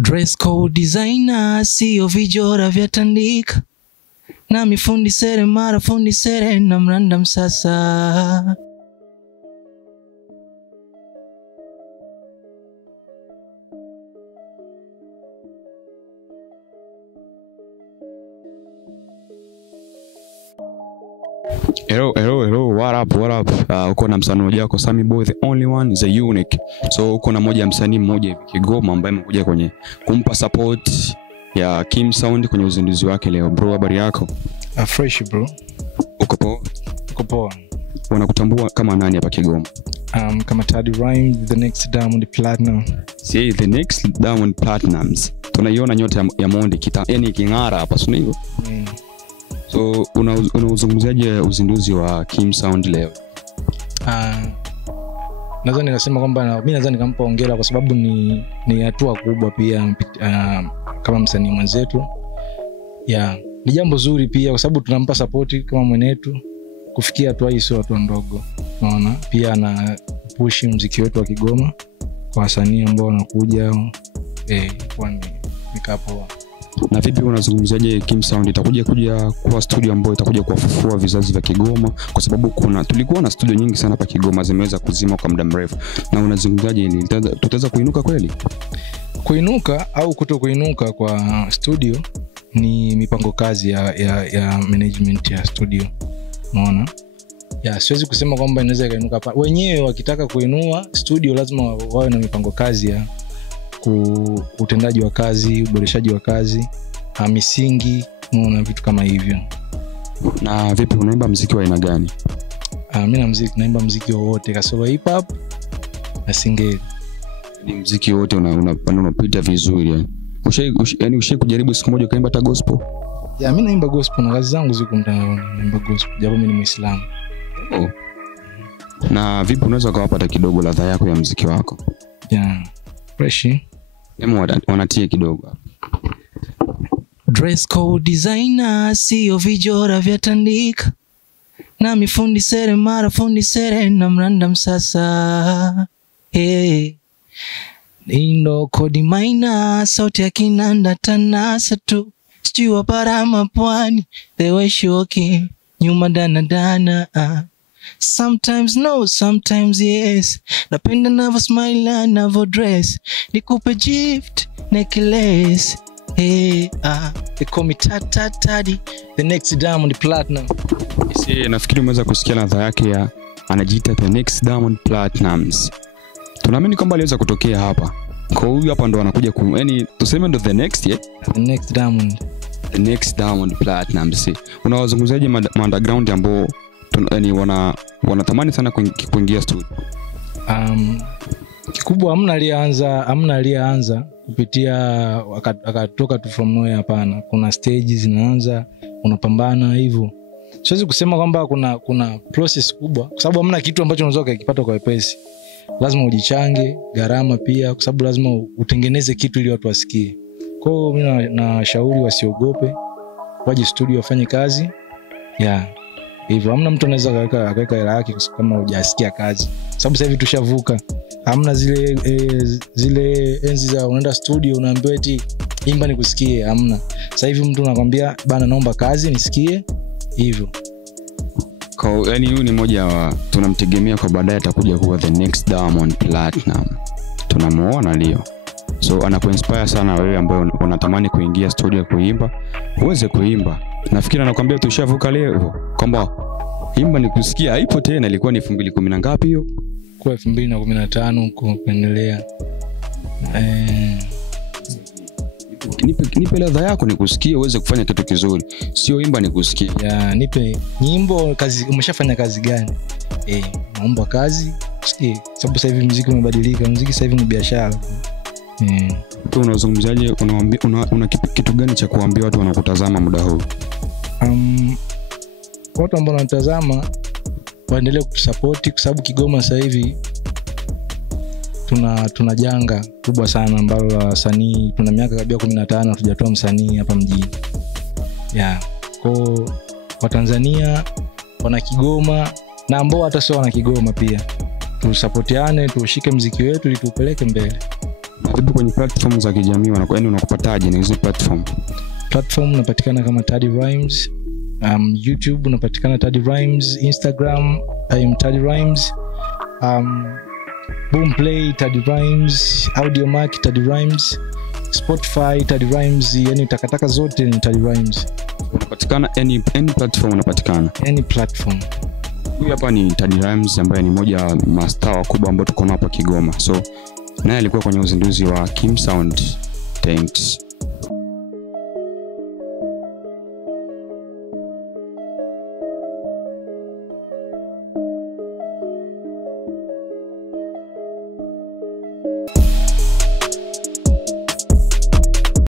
Dress code designer, sio vijora vya tandika. Na mifundi sere mara fundi sere na mranda msasa. Hello, what up? Uko na msanii mmoja wako Sammy Boy, the only one, the unique. So uko na moja msanii mmoja hivi Kigoma ambaye amekuja kwenye kumpa support ya Kim Sound kwenye uzinduzi wake leo. Bro, habari yako? Fresh bro. Uko poa? Uko poa. Wanakutambua kama nani hapa Kigoma? Kama Taddy Rhymes, the next Diamond Platinum. See, the next Diamond Platinums. Tunaiona nyota ya Mondi yani kingara hapa sio hivyo? So unauzungumziaje uzinduzi wa Kim Sound leo? Nadhani nikasema kwamba mimi nadhani nikampa hongera kwa sababu ni hatua kubwa pia kama msanii mwenzetu. Ni jambo zuri pia kwa sababu tunampa support kama mwenetu kufikia hatua hii, sio hatua ndogo. Unaona? Pia ana push muziki wetu wa Kigoma kwa wasanii ambao wanakuja kwa nikapoa. Na vipi unazungumziaje Kim Sound itakuja kwa studio ambayo itakuja kuwafufua vizazi vya Kigoma, kwa sababu tulikuwa na studio nyingi sana hapa Kigoma zimeweza kuzima kwa muda mrefu. Na unazungumziaje ili tutaweza kuinuka kweli? Kuinuka au kutokuinuka kwa studio ni mipango kazi ya management ya studio. Unaona? Siwezi kusema kwamba inaweza ikainuka hapa. Wenyewe wakitaka kuinua studio lazima wawe na mipango kazi ya utendaji wa kazi, uboreshaji wa kazi, misingi, na vitu kama hivyo. Na vipi unaimba muziki wa aina gani? Mimi naimba muziki wote, kasoro hip hop na singeli. Ni muziki wote unapita vizuri yani. Ushawahi kujaribu siku moja kaimba ta gospel? Mimi naimba gospel na kazi zangu ziko mtandaoni, naimba gospel japo mimi ni Muislamu. Na vipi unaweza kuwapata kidogo ladha yako ya muziki wako? Fresh. Wanatie kidogo. Dress code designer, sio vijora vya tandika. Na mifundi sere mara fundi sere na mranda msasa. Indo kodi maina, sauti ya kinanda tanasa tu. Stiwa parama pwani, the way she walking, nyuma dana. Sometimes no, sometimes yes. Napenda navo smile, navo dress. Nikupe gift, necklace. They call me Taddy, the next Diamond Platinum. Nafikiri umeweza kusikia ladha yake ya anajiita the next Diamond Platinums. Tunaamini kwamba aliweza kutokea hapa. Kwa huyu hapa ndo anakuja yani tuseme ndo the next the next Diamond. The next Diamond Platinums. Unawazungumzaje underground ambao yani wanatamani sana kuingia studio? Kikubwa hamna alianza kupitia akatoka tu from nowhere, hapana. Kuna stages zinaanza, unapambana hivyo. Siwezi kusema kwamba kuna process kubwa kwa sababu hamna kitu ambacho unaweza kukipata kwa wepesi. Lazima ujichange, gharama pia, kwa sababu lazima utengeneze kitu ili watu wasikie. Kwa hiyo mimi nashauri wasiogope, waje studio wafanye kazi. Hivyo hamna mtu anaweza akaweka hela yake kama hujasikia kazi. Sababu sasa hivi tushavuka. Hamna zile enzi za unaenda studio unaambiwa eti imba nikusikie, hamna. Sasa hivi mtu anakuambia bana naomba kazi nisikie hivyo. Yani huyu ni mmoja wa tunamtegemea kwa baadaye atakuja kuwa the next Diamond Platinum. Tunamuona leo. So anakuinspire sana wewe ambaye unatamani kuingia studio kuimba, uweze kuimba. Nafikiri anakuambia tushavuka leo kwamba imba nikusikia haipo tena, ilikuwa ni 2010 ngapi hiyo? Kwa 2015 huko kuendelea. Nipe ladha yako nikusikie uweze kufanya kitu kizuri. Sio imba nikusikie. Nipe nyimbo, kazi umeshafanya kazi gani? Naomba kazi, sikie. Sababu sasa hivi muziki umebadilika, muziki sasa hivi ni biashara. Unazungumzaje, una kitu gani cha kuambia watu wanakutazama muda huu? Watu ambao wanatazama waendelee kutusupport kwa sababu Kigoma sasa hivi tuna janga kubwa sana ambalo wasanii tuna miaka karibia 15 hatujatoa msanii hapa mjini. Kwa Tanzania wana Kigoma na ambao hata sio wana Kigoma pia. Tusupportiane, tushike muziki wetu ili tupeleke mbele. Na vipi kwenye platform za kijamii unakupataje na hizo platform unapatikana kama Taddy Rhymes, YouTube unapatikana Taddy Rhymes, Instagram I am Taddy Rhymes, Boomplay Taddy Rhymes, Audiomack Taddy Rhymes, Spotify Taddy Rhymes, yani takataka zote ni Taddy Rhymes. Unapatikana any platform unapatikana. Any platform. Huyu hapa ni Taddy Rhymes ambaye ni mmoja wa mastaa wakubwa ambao tuko nao hapa Kigoma. So naye alikuwa kwenye uzinduzi wa Kim Sound. Thanks.